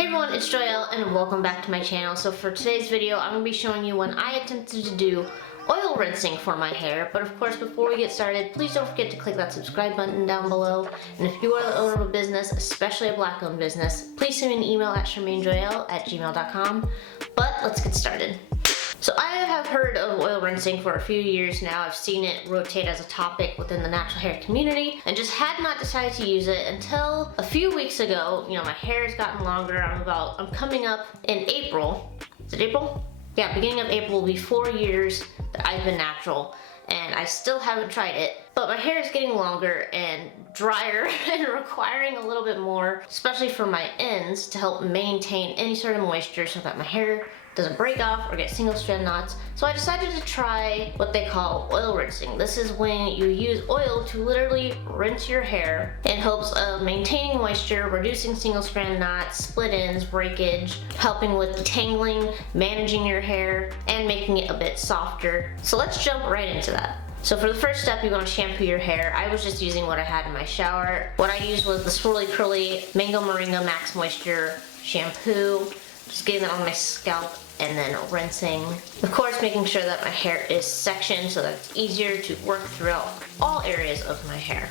Hey everyone, it's Joelle and welcome back to my channel. So for today's video, I'm going to be showing you when I attempted to do oil rinsing for my hair. But of course, before we get started, please don't forget to click that subscribe button down below. And if you are the owner of a business, especially a black-owned business, please send me an email at charmainejoelle@gmail.com. But let's get started. So I have heard of oil rinsing for a few years now. I've seen it rotate as a topic within the natural hair community and just had not decided to use it until a few weeks ago. You know, my hair has gotten longer. I'm coming up in April. Is it April? Yeah, beginning of April will be 4 years that I've been natural, and I still haven't tried it. But my hair is getting longer and drier and requiring a little bit more, especially for my ends, to help maintain any sort of moisture so that my hair doesn't break off or get single strand knots. So I decided to try what they call oil rinsing. This is when you use oil to literally rinse your hair in hopes of maintaining moisture, reducing single strand knots, split ends, breakage, helping with detangling, managing your hair, and making it a bit softer. So let's jump right into that. So for the first step, you want to shampoo your hair. I was just using what I had in my shower. What I used was the Swirly Curly Mango Moringa Max Moisture shampoo. Just getting that on my scalp and then rinsing. Of course, making sure that my hair is sectioned so that it's easier to work throughout all areas of my hair.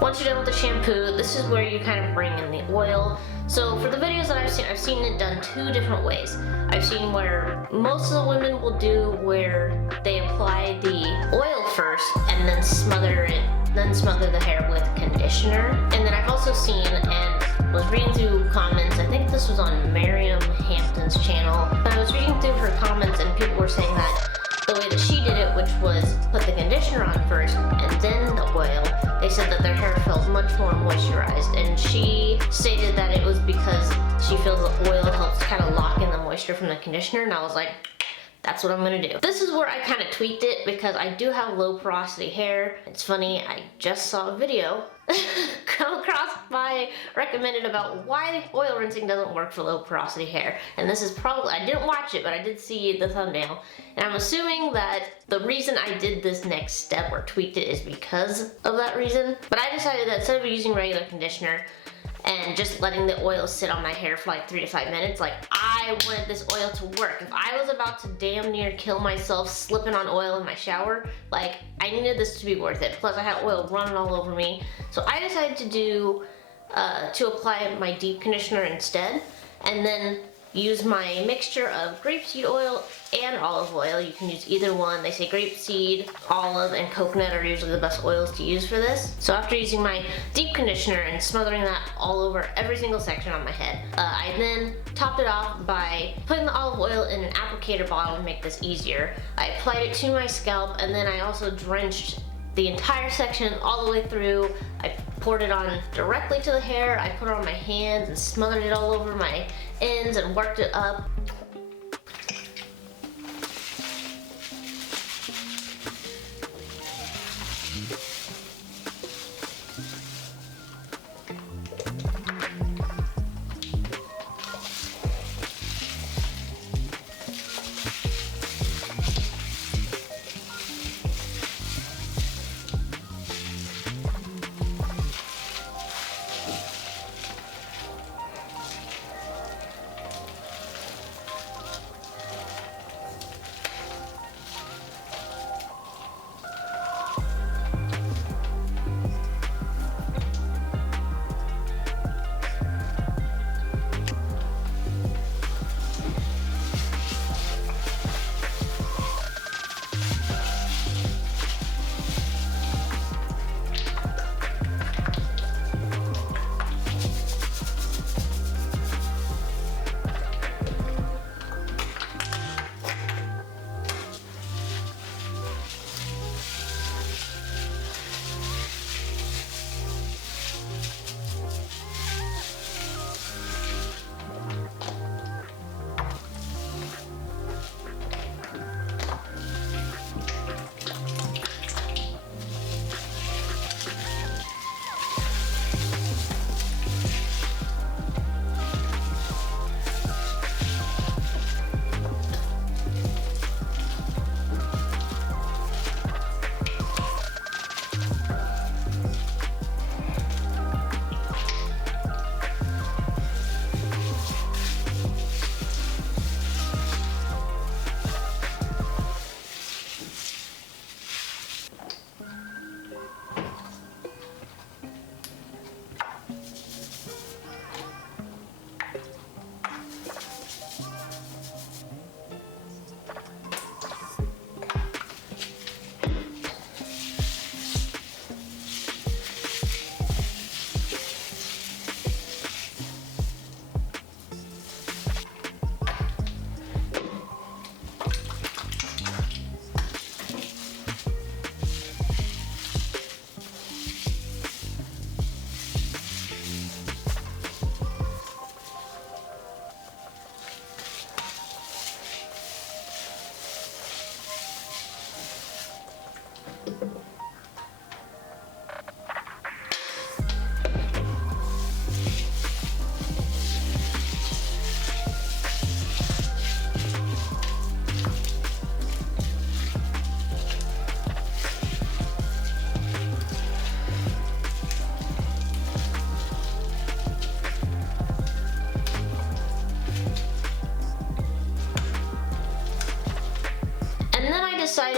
Once you're done with the shampoo, this is where you kind of bring in the oil. So for the videos that I've seen it done two different ways. I've seen where most of the women will do where they apply the oil first and then smother the hair with conditioner. And then I've also seen and was reading through comments, I think this was on Miriam Hampton's channel, but I was reading through her comments and people were saying that the way that she did it, which was put the conditioner on first and then the oil, they said that their hair felt much more moisturized, and she stated that it was because she feels the oil helps kind of lock in the moisture from the conditioner, and I was like, that's what I'm gonna do. This is where I kind of tweaked it because I do have low porosity hair. It's funny, I just saw a video come across recommended about why oil rinsing doesn't work for low porosity hair. And this is probably, I didn't watch it, but I did see the thumbnail. And I'm assuming that the reason I did this next step or tweaked it is because of that reason. But I decided that instead of using regular conditioner and just letting the oil sit on my hair for like 3 to 5 minutes, like I wanted this oil to work. If I was about to damn near kill myself slipping on oil in my shower, like I needed this to be worth it. Plus I had oil running all over me. So I decided to apply my deep conditioner instead, and then use my mixture of grapeseed oil and olive oil. You can use either one. They say grapeseed, olive, and coconut are usually the best oils to use for this. So after using my deep conditioner and smothering that all over every single section on my head, I then topped it off by putting the olive oil in an applicator bottle to make this easier. I applied it to my scalp, and then I also drenched the entire section all the way through. I poured it on directly to the hair. I put it on my hands and smothered it all over my ends and worked it up.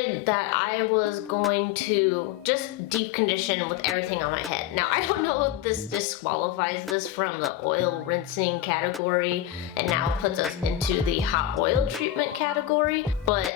decided that I was going to just deep condition with everything on my head. Now, I don't know if this disqualifies this from the oil rinsing category and now puts us into the hot oil treatment category, but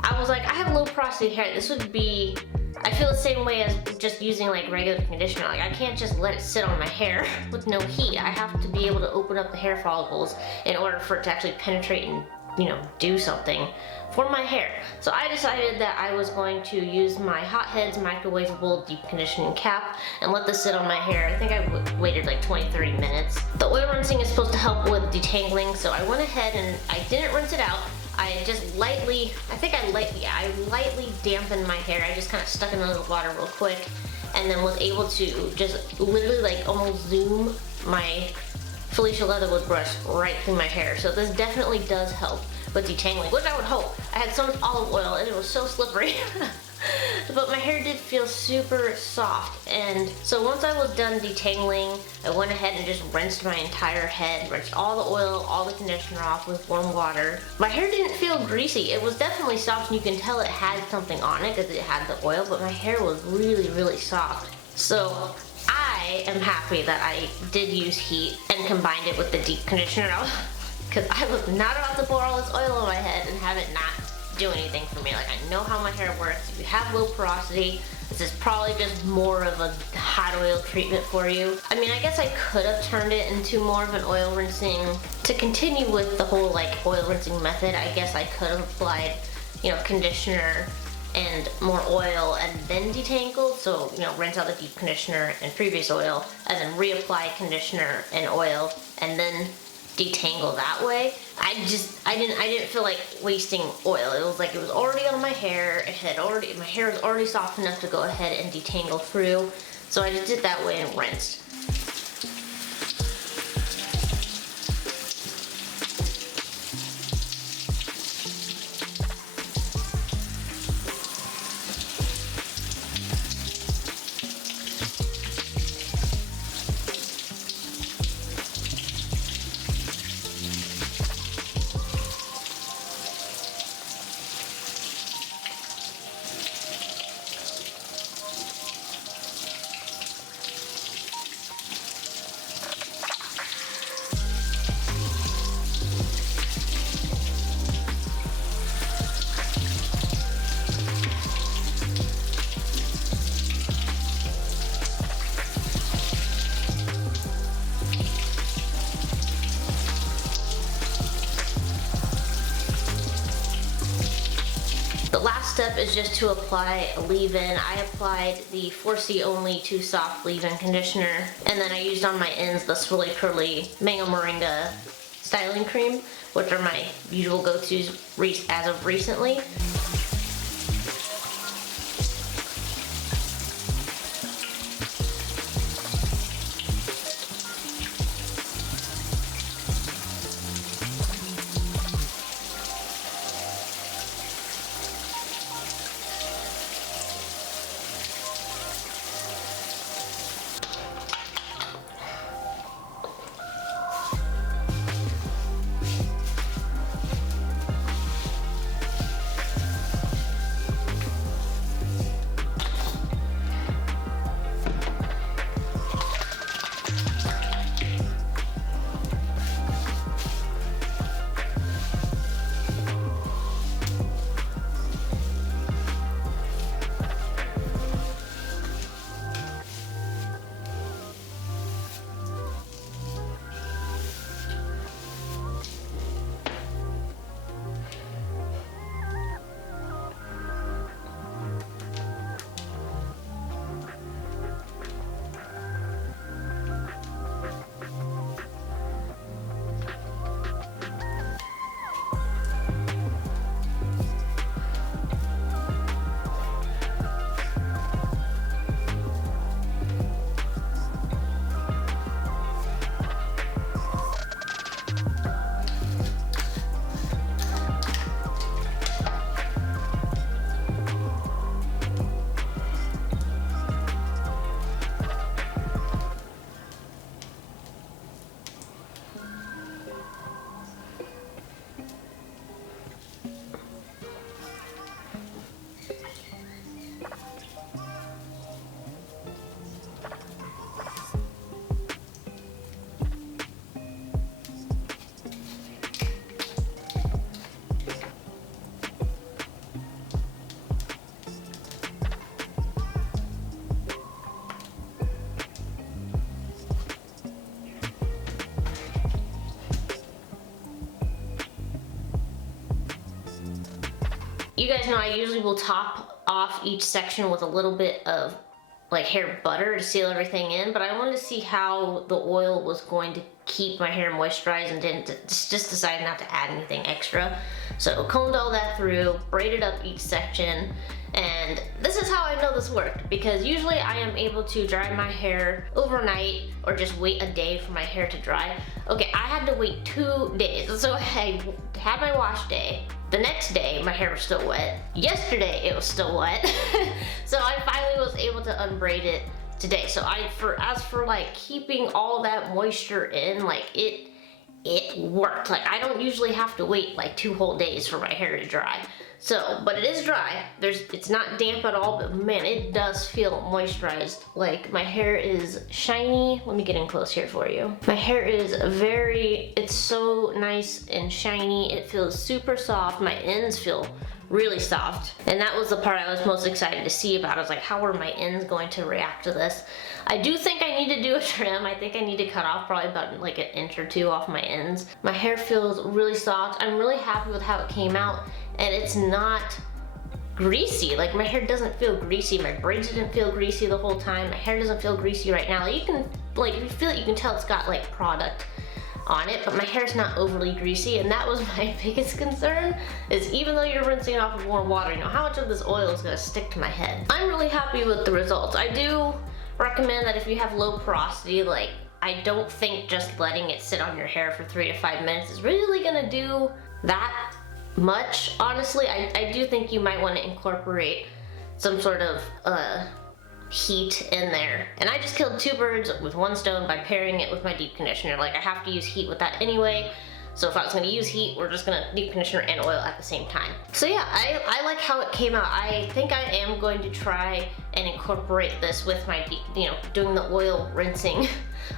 I was like, I have low porosity hair. This would be, I feel the same way as just using like regular conditioner. Like I can't just let it sit on my hair with no heat. I have to be able to open up the hair follicles in order for it to actually penetrate and, you know, do something for my hair. So I decided that I was going to use my Hot Heads microwavable deep conditioning cap and let this sit on my hair. I think I waited like 20-30 minutes. The oil rinsing is supposed to help with detangling, so I went ahead and I didn't rinse it out. I just lightly, I lightly dampened my hair. I just kind of stuck it under the water real quick and then was able to just literally like almost zoom my Felicia Leatherwood brush right through my hair. So this definitely does help with detangling, which I would hope. I had so much olive oil and it was so slippery. But my hair did feel super soft, and so once I was done detangling, I went ahead and just rinsed my entire head, rinsed all the oil, all the conditioner off with warm water. My hair didn't feel greasy. It was definitely soft, and you can tell it had something on it because it had the oil, but my hair was really, really soft. So I am happy that I did use heat and combined it with the deep conditioner because I was not about to pour all this oil on my head and have it not do anything for me. Like, I know how my hair works. If you have low porosity, this is probably just more of a hot oil treatment for you. I mean, I guess I could have turned it into more of an oil rinsing. To continue with the whole like oil rinsing method, I guess I could have applied, you know, conditioner and more oil and then detangled. So, you know, rinse out the deep conditioner and previous oil and then reapply conditioner and oil and then detangle that way. I didn't feel like wasting oil. It was like it was already on my hair. My hair was already soft enough to go ahead and detangle through. So I just did that way and rinsed. The last step is just to apply a leave-in. I applied the 4C Only Too Soft leave-in conditioner, and then I used on my ends the Swirly Curly Mango Moringa styling cream, which are my usual go-tos as of recently. you guys know I usually will top off each section with a little bit of like hair butter to seal everything in, but I wanted to see how the oil was going to keep my hair moisturized and just decided not to add anything extra. So combed all that through, braided up each section, and this is how I know this worked, because usually I am able to dry my hair overnight or just wait a day for my hair to dry. Okay, I had to wait 2 days. So I had my wash day. The next day, my hair was still wet. Yesterday, it was still wet. So I finally was able to unbraid it today. So as for like keeping all that moisture in, like it worked. Like I don't usually have to wait like 2 whole days for my hair to dry. So, but it is dry. It's not damp at all, but man, it does feel moisturized. Like my hair is shiny. Let me get in close here for you. My hair is it's so nice and shiny. It feels super soft. My ends feel really soft. And that was the part I was most excited to see about. I was like, how are my ends going to react to this? I do think I need to do a trim. I think I need to cut off probably about like 1 inch or 2 off my ends. My hair feels really soft. I'm really happy with how it came out, and it's not greasy. Like my hair doesn't feel greasy. My braids didn't feel greasy the whole time. My hair doesn't feel greasy right now. Like, you can feel it, you can tell it's got like product on it, but my hair's not overly greasy, and that was my biggest concern, is even though you're rinsing it off with warm water, you know, how much of this oil is gonna stick to my head? I'm really happy with the results. I do recommend that if you have low porosity, like I don't think just letting it sit on your hair for 3 to 5 minutes is really gonna do that much. Honestly, I do think you might want to incorporate some sort of heat in there. And I just killed 2 birds with 1 stone by pairing it with my deep conditioner. Like I have to use heat with that anyway. So if I was gonna use heat, we're just gonna deep conditioner and oil at the same time. So yeah, I like how it came out. I think I am going to try and incorporate this with my deep, doing the oil rinsing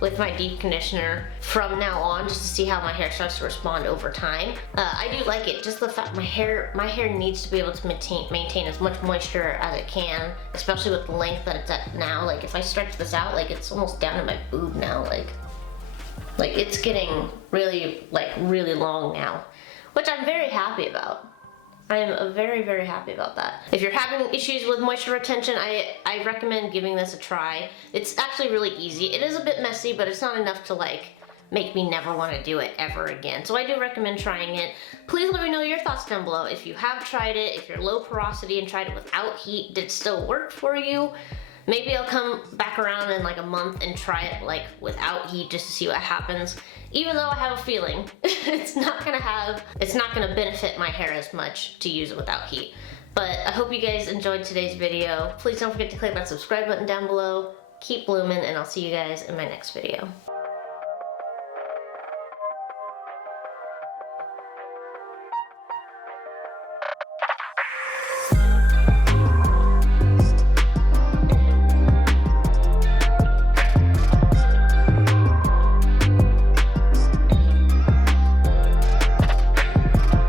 with my deep conditioner from now on, just to see how my hair starts to respond over time. I do like it, just the fact my hair needs to be able to maintain as much moisture as it can, especially with the length that it's at now. Like if I stretch this out, like it's almost down to my boob now, like it's getting really long now, which I'm very happy about. I am very, very happy about that. If you're having issues with moisture retention, I recommend giving this a try. It's actually really easy. It is a bit messy, but it's not enough to like make me never want to do it ever again. So I do recommend trying it. Please let me know your thoughts down below. If you have tried it, if you're low porosity and tried it without heat, did it still work for you? Maybe I'll come back around in like a month and try it like without heat just to see what happens. Even though I have a feeling it's not gonna benefit my hair as much to use it without heat. But I hope you guys enjoyed today's video. Please don't forget to click that subscribe button down below. Keep blooming, and I'll see you guys in my next video.